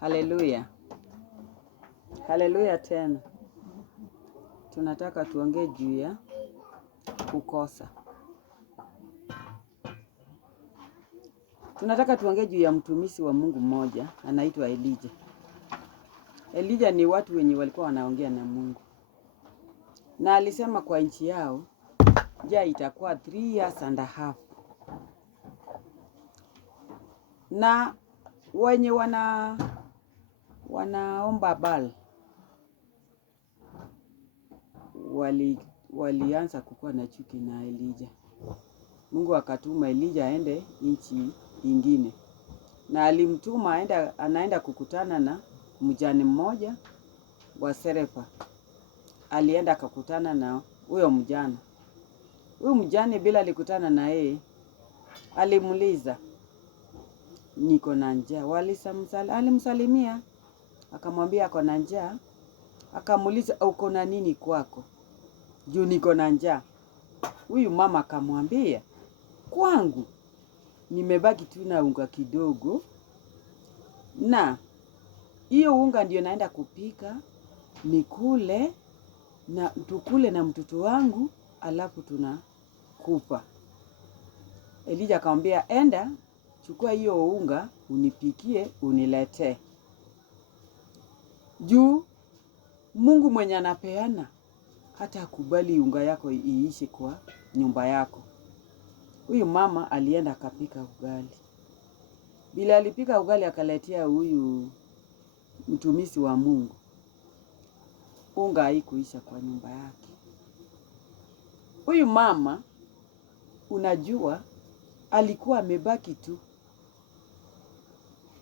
Haleluya. Haleluya tena. Tunataka tuongee juu ya kukosa. Tunataka tuongee juu ya mtumishi wa Mungu mmoja, anaitwa Elijah. Elijah ni watu wenye walikuwa wanaongea na Mungu. Na alisema kwa nchi yao, njaa itakuwa 3 years and a half. Na wenye wanaomba Baal walianza kukuwa na chuki na Elijah. Mungu akatuma Elijah aende nchi ingine. Na alimtuma anaenda kukutana na mjane mmoja wa Serepa. Alienda akakutana na huyo mjane. Huyo mjane bila alikutana na yeye, alimuuliza, niko na njaa. Alimsalimia, akamwambia ako na njaa. Akamuuliza, uko na nini kwako? Juu niko na njaa. Huyu mama akamwambia, kwangu nimebaki tu na unga kidogo, na hiyo unga ndio naenda kupika nikule na tukule na mtoto wangu, alafu tunakufa. Elijah akamwambia, enda chukua hiyo unga unipikie uniletee. Juu Mungu mwenye anapeana hata akubali unga yako iishi kwa nyumba yako. Huyu mama alienda akapika ugali. Bila alipika ugali akaletea huyu mtumishi wa Mungu, unga haikuisha kwa nyumba yake. Huyu mama, unajua, alikuwa amebaki tu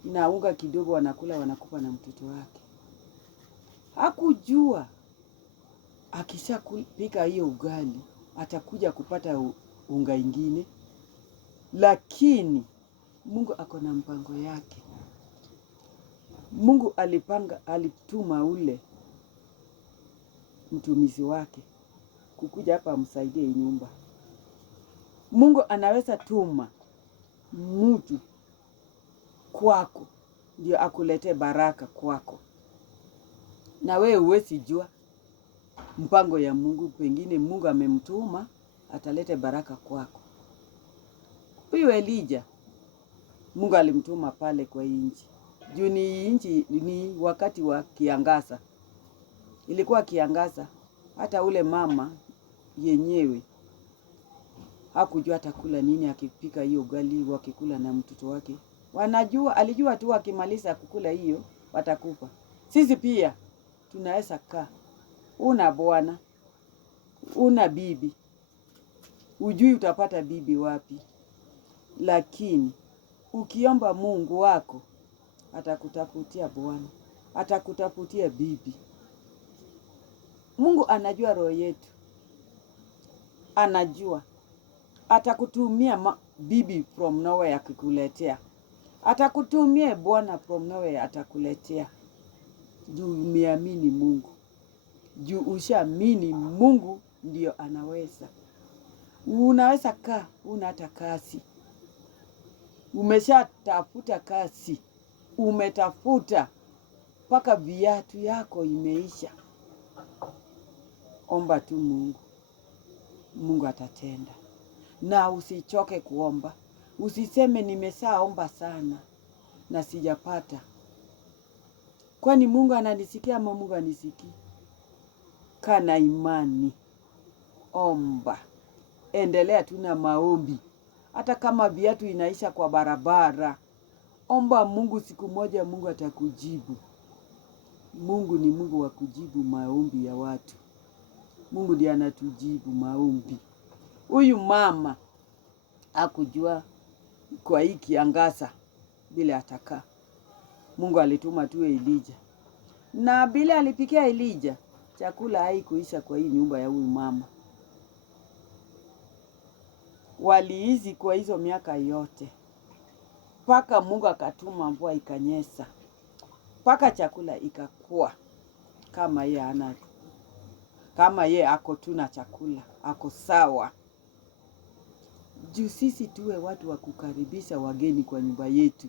na unga kidogo, wanakula wanakupa na mtoto wake. Hakujua akisha kupika hiyo ugali atakuja kupata unga ingine, lakini Mungu ako na mpango yake. Mungu alituma ule mtumishi wake kukuja hapa amsaidie nyumba. Mungu anaweza tuma mtu kwako ndio akulete baraka kwako, na wewe huwezi jua mpango ya Mungu. Pengine Mungu amemtuma atalete baraka kwako. Huyu Elijah, Mungu alimtuma pale kwa nchi. Juu ni wakati wa kiangaza. Ilikuwa kiangaza. Hata ule mama yenyewe hakujua atakula nini akipika hiyo ugali wakikula na mtoto wake. Alijua tu akimaliza kukula hiyo watakufa. Sisi pia tunaweza kaa, una bwana, una bibi, hujui utapata bibi wapi, lakini ukiomba Mungu wako atakutafutia bwana, atakutafutia bibi. Mungu anajua roho yetu, anajua atakutumia bibi from nowhere akikuletea, atakutumia bwana from nowhere atakuletea. Juu umeamini Mungu, juu ushaamini Mungu ndio anaweza. Unaweza kaa una hata kazi, umeshatafuta kazi, umetafuta mpaka viatu yako imeisha. Omba tu Mungu, Mungu atatenda. Na usichoke kuomba. Usiseme nimeshaomba sana na sijapata. Kwani Mungu ananisikia ama Mungu anisikii? Kana imani, omba, endelea tu na maombi. Hata kama viatu inaisha kwa barabara, omba Mungu, siku moja Mungu atakujibu. Mungu ni Mungu wa kujibu maombi ya watu. Mungu ndiye anatujibu maombi. Huyu mama hakujua kwa hii kiangaza bila atakaa. Mungu alituma tu Elijah. Na bila alipikia Elijah, chakula haikuisha kwa hii nyumba ya huyu mama. Waliishi kwa hizo miaka yote, mpaka Mungu akatuma mvua ikanyesha, mpaka chakula ikakua. Kama yeye ako tu na chakula, ako sawa. Juu sisi tuwe watu wa kukaribisha wageni kwa nyumba yetu.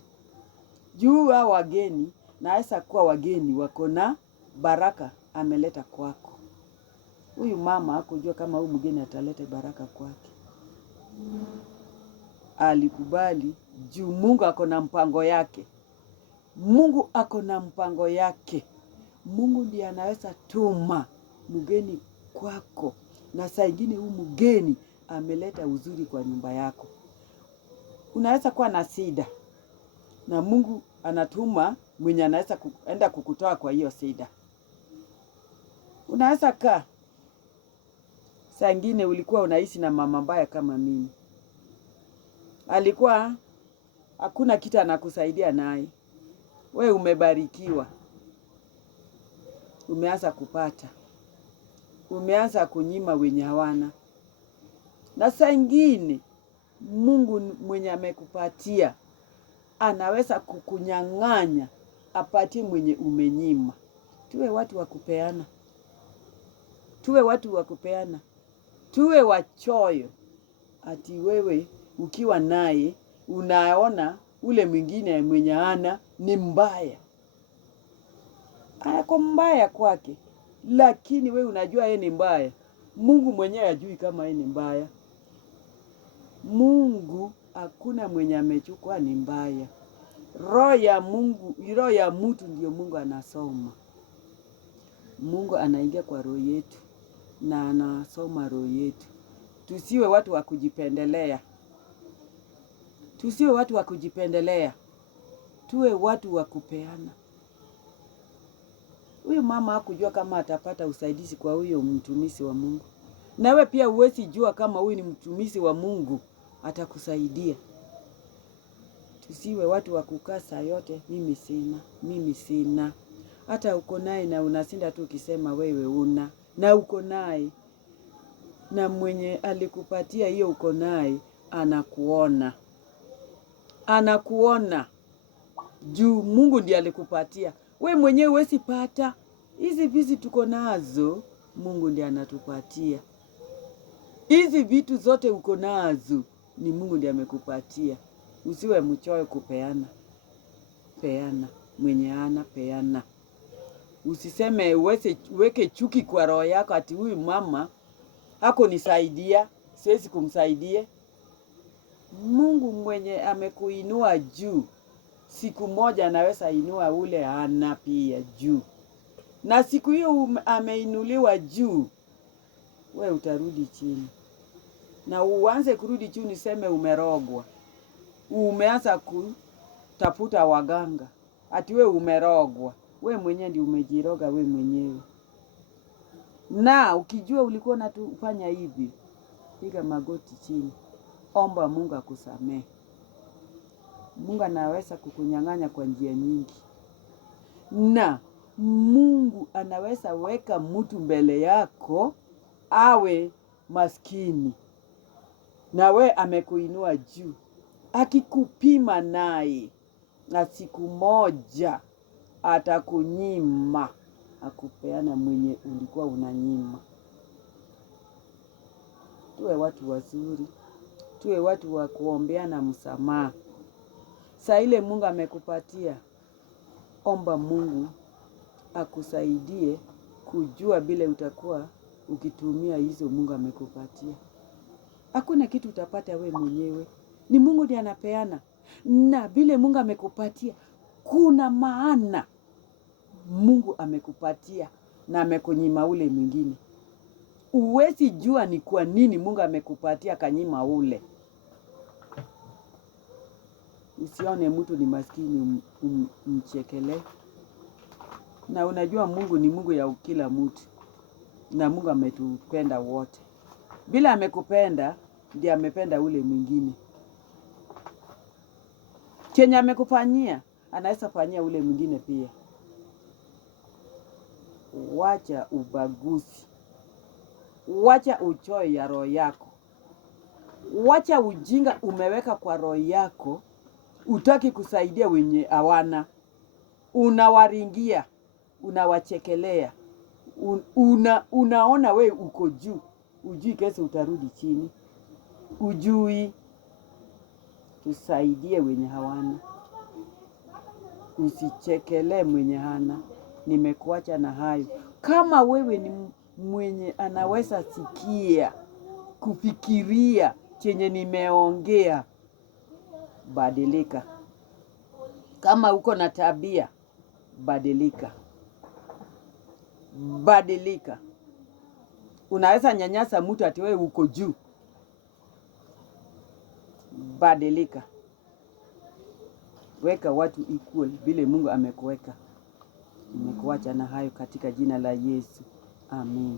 Juu hao wageni naweza kuwa wageni wako na baraka ameleta kwako. Huyu mama hakujua kama huyu mgeni ataleta baraka kwake. Alikubali juu Mungu ako na mpango yake. Mungu ako na mpango yake. Mungu ndiye anaweza tuma mgeni kwako. Na saa ingine huyu mgeni ameleta uzuri kwa nyumba yako. Unaweza kuwa na shida. Na Mungu anatuma mwenye anaweza kuenda kukutoa kwa hiyo shida. Unaweza kaa. Saa ingine ulikuwa unaishi na mama mbaya kama mimi. Alikuwa hakuna kitu anakusaidia naye. We umebarikiwa. Umeanza kupata. Umeanza kunyima wenye hawana. Na saa ingine Mungu mwenye amekupatia anaweza kukunyang'anya apatie mwenye umenyima. Tuwe watu wa kupeana. Tuwe watu wa kupeana. Tuwe wachoyo. Ati wewe ukiwa naye unaona ule mwingine mwenye hana ni mbaya. Ako mbaya kwake. Lakini wewe unajua yeye ni mbaya. Mungu mwenyewe hajui kama yeye ni mbaya. Mungu hakuna mwenye amechukua ni mbaya. Roho ya Mungu, roho ya mtu ndio Mungu anasoma. Mungu anaingia kwa roho yetu na anasoma roho yetu. Tusiwe watu wa kujipendelea. Tusiwe watu wa kujipendelea. Tuwe watu wa kupeana. Huyu mama hakujua kama atapata usaidizi kwa huyo mtumishi wa Mungu. Nawe pia huwezi jua kama huyu ni mtumishi wa Mungu atakusaidia. Tusiwe watu wa kukaa saa yote mimi sina. Hata uko naye na unasinda tu ukisema wewe una. Na uko naye. Na mwenye alikupatia hiyo uko naye anakuona. Anakuona. Juu Mungu ndiye alikupatia. We mwenyewe huwezi pata. Hizi vitu tuko nazo Mungu ndiye anatupatia. Hizi vitu zote uko nazo ni Mungu ndiye amekupatia. Usiwe mchoyo kupeana. Peana. Mwenye ana peana. Usiseme uweke chuki kwa roho yako ati huyu mama hakunisaidia, siwezi kumsaidia. Mungu mwenye amekuinua juu. Siku moja anaweza inua ule hana pia juu. Na siku hiyo ameinuliwa juu, we utarudi chini. Na uanze kurudi chini useme umerogwa. Umeanza kutafuta waganga. Ati we umerogwa. We mwenyewe ndi umejiroga we mwenyewe. Na ukijua ulikuwa unafanya hivi, piga magoti chini. Omba Mungu akusamehe. Mungu anaweza kukunyang'anya kwa njia nyingi. Na Mungu anaweza weka mtu mbele yako awe maskini. Na we amekuinua juu. Akikupima naye na siku moja atakunyima. Akupeana mwenye ulikuwa unanyima. Tuwe watu wazuri. Tuwe watu wa kuombeana msamaha. Saa ile Mungu amekupatia, omba Mungu akusaidie kujua vile utakuwa ukitumia hizo Mungu amekupatia. Hakuna kitu utapata we mwenyewe. Ni Mungu ndiye anapeana. Na vile Mungu amekupatia, kuna maana Mungu amekupatia na amekunyima ule mwingine. Huwezi jua ni kwa nini Mungu amekupatia kanyima ule. Usione mtu ni maskini umchekele. Na unajua Mungu ni Mungu ya kila mtu. Na Mungu ametupenda wote. Bila amekupenda, ndiye amependa ule mwingine. Chenye amekufanyia, anaweza fanyia ule mwingine pia. Wacha ubaguzi. Wacha uchoyo ya roho yako. Wacha ujinga umeweka kwa roho yako. Hutaki kusaidia wenye hawana. Unawaringia. Unawachekelea. Unaona we uko juu. Ujui kesho utarudi chini. Ujui. Tusaidie wenye hawana. Usichekelee mwenye hana. Nimekuacha na hayo. Kama wewe ni mwenye anaweza sikia, kufikiria chenye nimeongea, badilika. Kama uko na tabia, badilika. Badilika. Unaweza nyanyasa mtu ati wewe uko juu. Badilika. Weka watu equal vile Mungu amekuweka. Nimekuacha na hayo katika jina la Yesu. Amen.